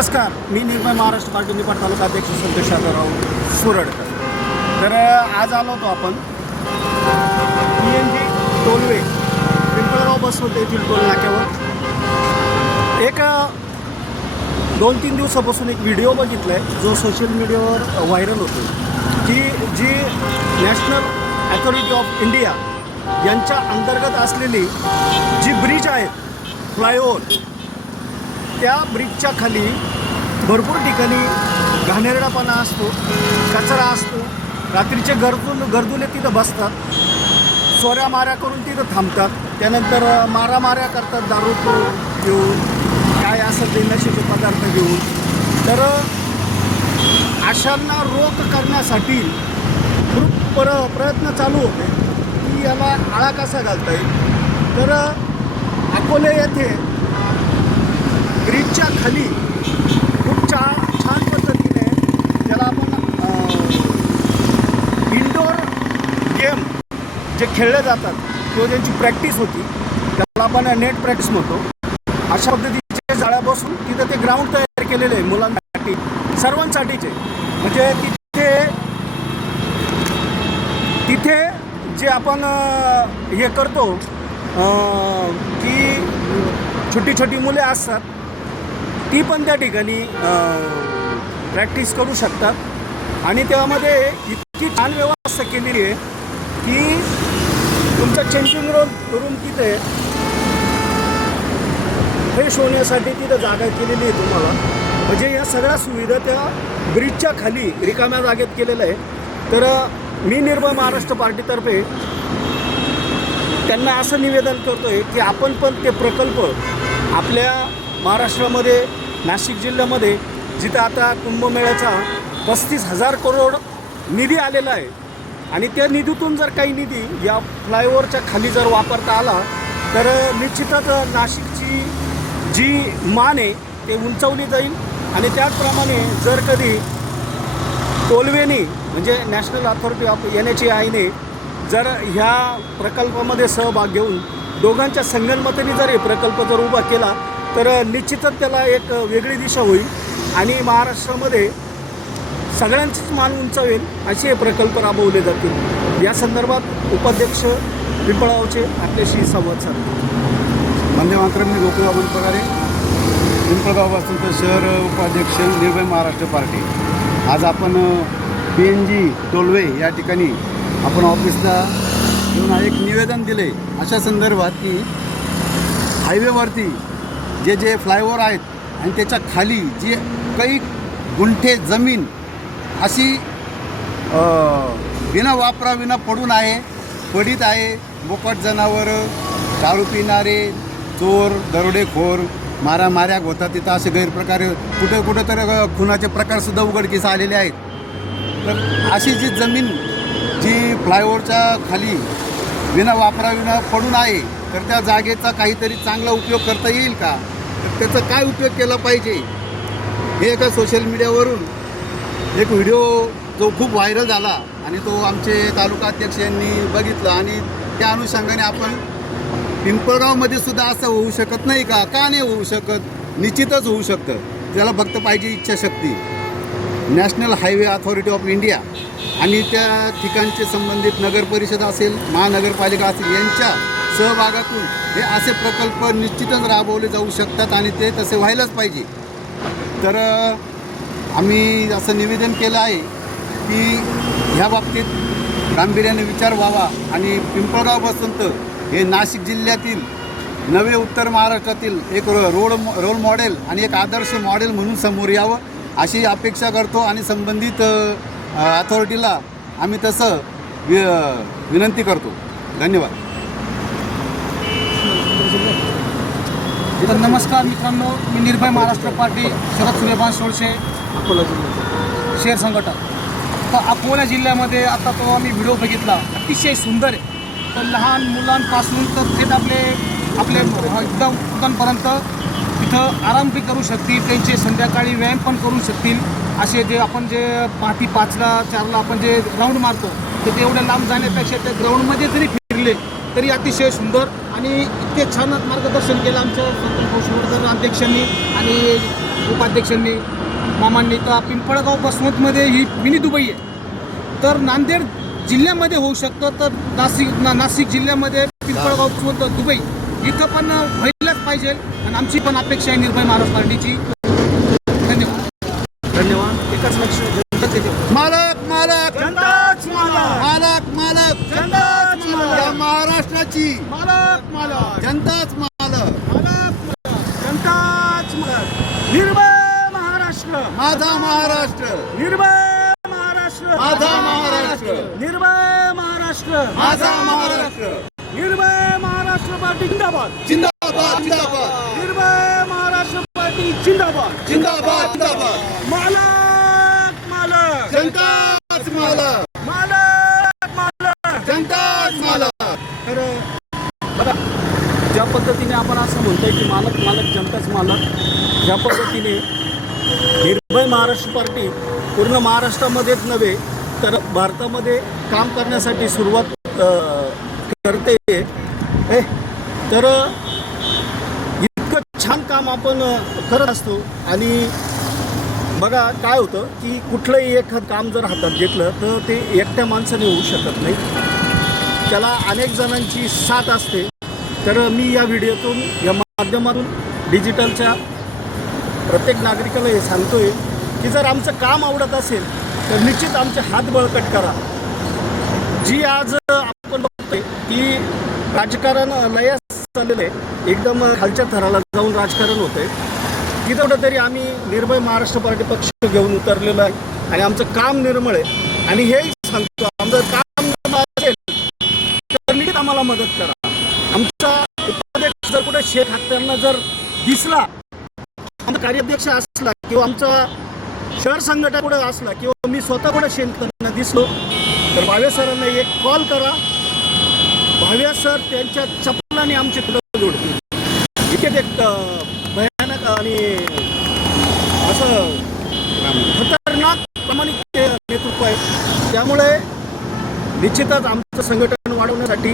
नमस्कार, मी निर्भय महाराष्ट्र पार्टी निफाड तालुका अध्यक्ष संतोष यादवराव सुरडकर. तर आज आलो होतो आपण PNG टोलवे पिंपळगाव बसवत येथील टोल नाक्यावर. एक 2-3 दिवसापासून एक व्हिडिओ बघितला आहे जो सोशल मीडियावर व्हायरल होतो, जी नॅशनल अथॉरिटी ऑफ इंडिया यांच्या अंतर्गत असलेली जी ब्रिज आहेत, फ्लायओव्हर, त्या ब्रिजच्या खाली भरपूर ठिकाणी घाणेरडापणा असतो, कचरा असतो. रात्रीचे गर्दुले तिथं बसतात, चोऱ्या माऱ्या करून तिथं थांबतात, त्यानंतर मारामाऱ्या करतात, दारू घेऊन काय असेल ते नशेचे पदार्थ घेऊन. तर अशांना रोख करण्यासाठी खूप प्रयत्न चालू होते की याला आळा कसा घालता येईल. तर अकोले येथे ब्रिजच्या खाली खूप छान पद्धतीने ज्याला आपण इंडोर गेम जे खेळले जातात किंवा ज्यांची प्रॅक्टिस होती त्याला आपण नेट प्रॅक्टिस म्हणतो. अशा पद्धतीचे जाळ्या बसून तिथं ते ग्राउंड तयार केलेले आहे मुलांसाठी, सर्वांसाठीचे. म्हणजे तिथे जे आपण हे करतो की छोटी मुले असतात ती पण त्या ठिकाणी प्रॅक्टिस करू शकतात. आणि त्यामध्ये इतकी छान व्यवस्था केलेली आहे की तुमचं चेंजिंग रूम तिथे फ्रेश होण्यासाठी तिथं जागा केलेली आहे तुम्हाला. म्हणजे या सगळ्या सुविधा त्या ब्रिजच्या खाली रिकाम्या जागेत केलेल्या आहे. तर मी निर्भय महाराष्ट्र पार्टीतर्फे त्यांना असं निवेदन करतो आहे की आपण पण ते प्रकल्प आपल्या महाराष्ट्रामध्ये, नाशिक जिल्ह्यामध्ये, जिथं आता कुंभमेळ्याचा 35,000 करोड निधी आलेला आहे आणि त्या निधीतून जर काही निधी या फ्लायओव्हरच्या खाली जर वापरता आला तर निश्चितच नाशिकची जी मान आहे ते उंचावली जाईल. आणि त्याचप्रमाणे जर कधी टोलवेने म्हणजे नॅशनल अथॉरिटी ऑफ NHAIने जर ह्या प्रकल्पामध्ये सहभाग घेऊन दोघांच्या संगनमताने जर हे प्रकल्प जर उभा केला तर निश्चितच त्याला एक वेगळी दिशा होईल आणि महाराष्ट्रामध्ये सगळ्यांचीच मान उंचावेल असे हे प्रकल्प राबवले जातील. या संदर्भात उपाध्यक्ष पिंपळगावचे आपल्याशी संवाद साधतो. वंदे मातरम. मी गोकुळ प्रकारे पिंपळगाव वसंत शहर उपाध्यक्ष निर्भय महाराष्ट्र पार्टी. आज आपण PNG टोलवे या ठिकाणी आपण ऑफिसला येऊन एक निवेदन दिले अशा संदर्भात की हायवेवरती जे फ्लायओव्हर आहेत आणि त्याच्या खाली जे काही गुंठे जमीन अशी विना वापराविना पडीत आहे. बोकट जनावरं, दारू पिणारे, चोर, दरोडेखोर, माऱ्या होतात. तिथं असे गैरप्रकार कुठं तर खुनाचे प्रकारसुद्धा उघडकीस आलेले आहेत. तर अशी जी जमीन जी फ्लायओव्हरच्या खाली विना वापराविना पडून आहे तर त्या जागेचा काहीतरी चांगला उपयोग करता येईल का, तर त्याचा काय उपयोग केला पाहिजे हे एका सोशल मीडियावरून एक व्हिडिओ जो खूप व्हायरल झाला आणि तो आमचे तालुका अध्यक्ष यांनी बघितला. आणि त्या अनुषंगाने आपण पिंपळगावमध्ये सुद्धा असं होऊ शकत नाही का नाही होऊ शकत? निश्चितच होऊ शकतं. त्याला फक्त पाहिजे इच्छाशक्ती. National highway authority of India आणि त्या ठिकाणचे संबंधित नगर परिषद असेल, महानगरपालिका असेल, यांच्या सहभागातून हे असे प्रकल्प निश्चितच राबवले जाऊ शकतात आणि ते तसे व्हायलाच पाहिजे. तर आम्ही असं निवेदन केलं आहे की ह्या बाबतीत गांभीर्याने विचार व्हावा आणि पिंपळगाव वसंत हे नाशिक जिल्ह्यातील नवे उत्तर महाराष्ट्रातील एक रोल मॉडेल आणि एक आदर्श मॉडेल म्हणून समोर यावं अशी अपेक्षा करतो. आणि संबंधित अथॉरिटीला आम्ही तसं विनंती करतो. धन्यवाद. तर नमस्कार मित्रांनो, मी निर्भय महाराष्ट्र पार्टी शरद सूर्यकांत सोळशे अकोला जिल्ह्यात शहर संघटक. तर अकोला जिल्ह्यामध्ये आता तो आम्ही व्हिडिओ बघितला, अतिशय सुंदर आहे. तर लहान मुलांपासून तर थेट आपले एकदम वृद्धांपर्यंत तिथं आराम बी करू शकतील, त्यांचे संध्याकाळी व्यायाम पण करू शकतील. असे जे आपण जे पहाटे 5ला 4ला आपण जे ग्राउंड मारतो तर तेवढ्या लांब जाण्यापेक्षा त्या ग्राउंडमध्ये जरी फिरले तरी अतिशय सुंदर आणि इतके छान मार्गदर्शन केलं आमच्या संतोष अध्यक्षांनी आणि उपाध्यक्षांनी मामांनी तर पिंपळगाव बसवंतमध्ये ही मिनी दुबई आहे. तर नांदेड जिल्ह्यामध्ये होऊ शकतं, तर नाशिक जिल्ह्यामध्ये पिंपळगाव बसवंत दुबई इथं पण व्हायलाच पाहिजे. आणि आमची पण अपेक्षा आहे निर्भय महाराष्ट्र पार्टीची. धन्यवाद. एकाच लक्ष मालक मालक जनताच मालक, मालक मालक जनताच मालक, या महाराष्ट्राची मालक मालक, जनताच मालक. जनताच मालक. निर्भय महाराष्ट्र, माझा महाराष्ट्र, निर्भय महाराष्ट्र, माझा महाराष्ट्र, निर्भय महाराष्ट्र, माझा महाराष्ट्र. निर्भय महाराष्ट्र पार्टी जिंदाबाद, जिंदाबाद जिंदाबाद निर्भय महाराष्ट्र पार्टी जिंदाबाद, जिंदाबाद जिंदाबाद. मालक मालक, जनताच मालक, मालक मालक. जनताच मालक. तर बघा, ज्या पद्धतीने आपण असं म्हणतोय की मालक मालक जनताच मालक, ज्या पद्धतीने निर्भय महाराष्ट्र पार्टी पूर्ण महाराष्ट्रामध्येच नव्हे तर भारतामध्ये काम करण्यासाठी सुरुवात करते. तर इतकं छान काम आपण करत असतो. आणि बघा काय होतं की कुठलंही एखादं काम जर हातात घेतलं तर ते एकट्या माणसाने होऊ शकत नाही, त्याला अनेक जणांची साथ असते. तर मी या व्हिडिओतून या माध्यमातून डिजिटलच्या प्रत्येक नागरिकाला हे सांगतोय की जर आमचं काम आवडत असेल तर निश्चित आमचे हात बळकट करा. जी आज आपण बघतोय की राजकारण लयास चाललेलं आहे, एकदम खालच्या थराला जाऊन राजकारण होतंय. तिथं कुठंतरी आम्ही निर्भय महाराष्ट्र पार्टी पक्ष घेऊन उतरलेलो आहे आणि आमचं काम निर्मळ आहे. आणि हेही सांगतो, आमचं काम निर्मळ असेल तर निश्चित आम्हाला मदत करा. आमचा उपाध्यक्ष जर कुठे शेत हाकताना जर दिसला, आमचा कार्याध्यक्ष असला किंवा आमचा शहर संघटना कुठं असला किंवा मी स्वतः कुठं शेत करताना दिसलो तर भावे सरांना एक कॉल करा. भावे सर त्यांच्या चपलाने आमची पुढं जोडतील. इतके एक भयानक आणि असं खतरनाक प्रामाणिक नेतृत्व आहे. त्यामुळे निश्चितच आमचं संघटन वाढवण्यासाठी